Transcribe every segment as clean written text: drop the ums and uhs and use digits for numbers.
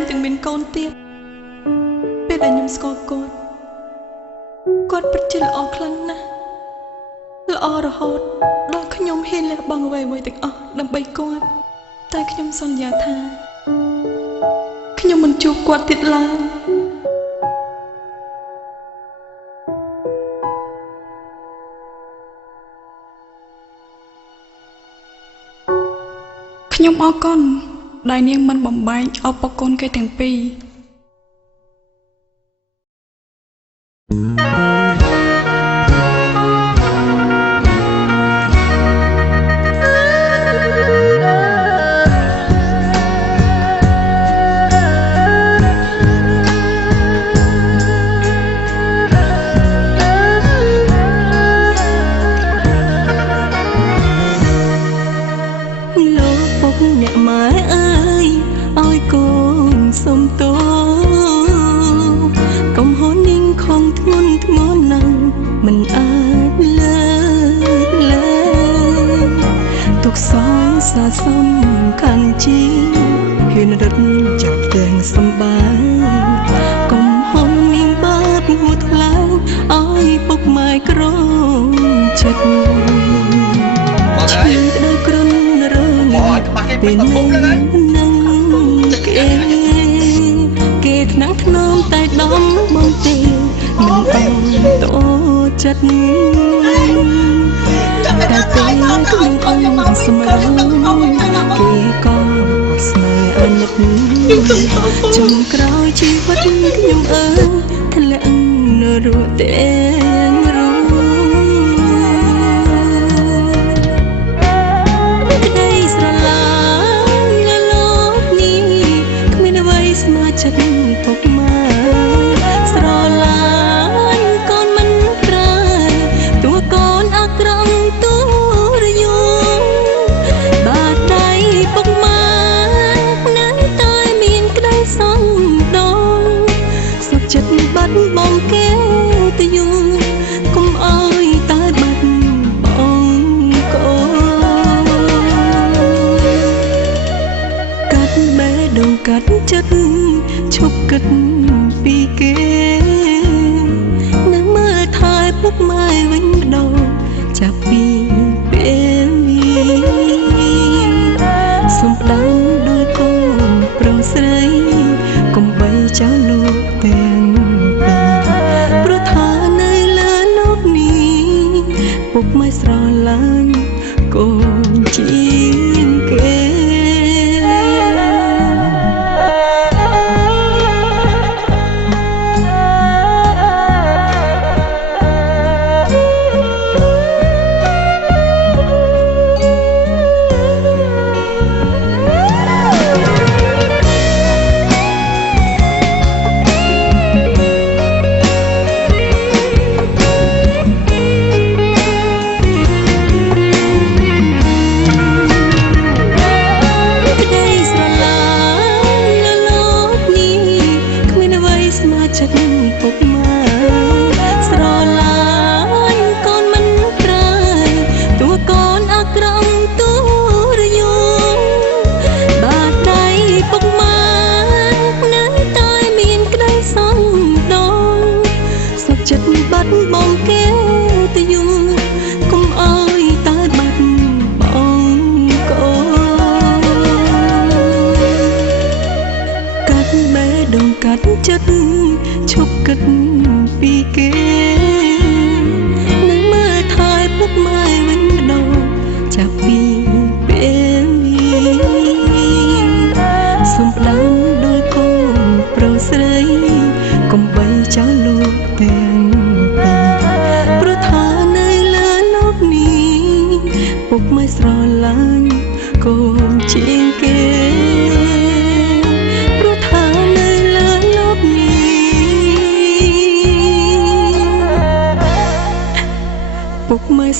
มទាំងមានកូនទៀតពេលដែលខ្ញុំស្គាល់គាត់ពិតជាល្អខ្លាំងណាស់ល្អរហូតដល់ខ្ញុំហ៊ានលះបង់អ្វីៗទាំងអស់ដើម្បីគាត់តែខ្ញុំសន្យាថាខ្ញុំមិនជួបគាត់ទៀតឡើយខ្ញុំអរគុណដែលនាងមិនបំបែកឪពុកកូនគេទាំងពីរ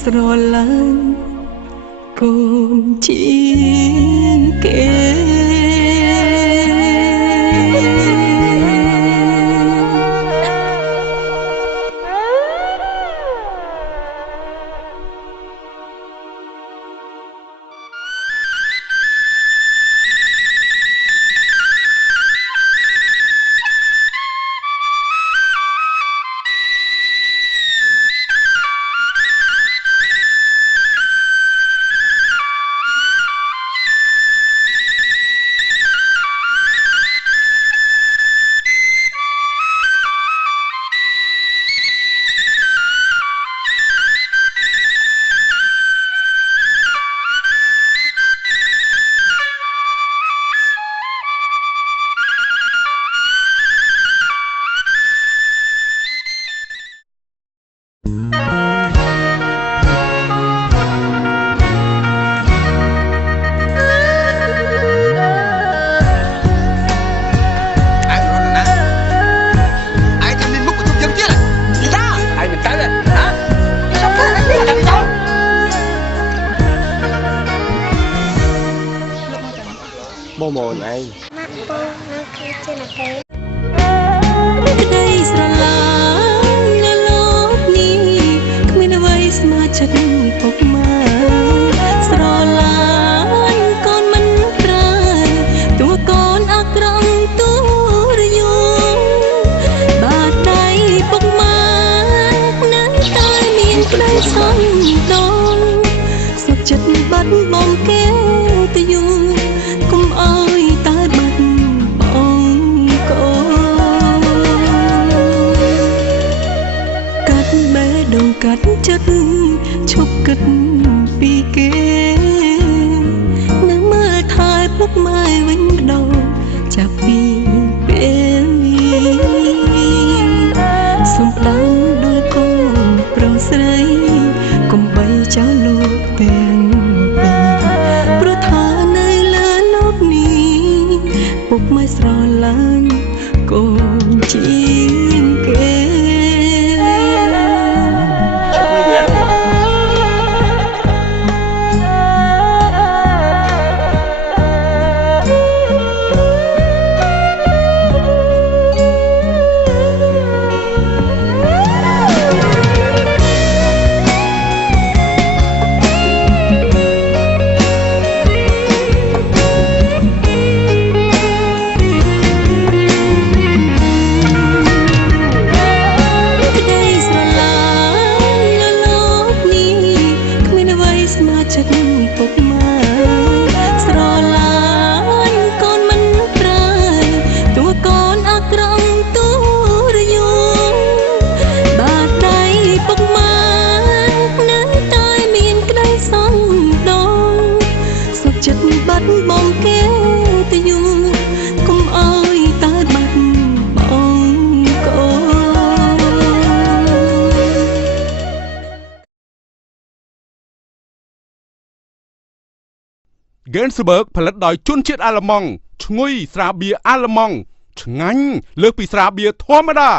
ស្រឡាញ់កូនជាងគេ ម៉ាក់បងនៅគឺជាណាទេក្តីស្រឡាញ់នៅលោកនេះគ្មានអ្វីស្មើចិត្តពុកម៉ែស្រឡាញ់កូនមិនប្រើតួកូនអាក្រក់ទូរយូបាត់ដៃពុកម៉ែនៅតែមានក្តីសន្តោសសុខចិត្តបាត់បង់គេទៅយូរកុំអើយតើបាត់បងកូនកាត់បេះដូងកាត់ចិត្តឈប់គិតពីគេនឹងមើលថែពុកម៉ែវិញម្ដងចាប់ពីពេលនេះសូមផ្ដាំដល់កូនប្រុសស្រីកុំបីចោលលោកទាំងពីរព្រោះថានៅលើលោកនេះពុកម៉ែស្រឡាញ់កូនជាងគេចិត្តពុកម៉ែស្រឡាញ់កូនមិនប្រើតួកូនអាក្រក់ទូរយូបាត់ដៃពុកម៉ែនៅតែមានក្តីសន្តោសសុខចិត្តបាត់បង់គេទៅយូរកុំអើយតើបាត់បងកូនGensberg ផលិតដោយជនជាតិអាល្លឺម៉ង់ឈ្ងុយស្រាបៀរអាល្លឺម៉ង់ឆ្ងាញ់លើសពីស្រាបៀរធម្មតា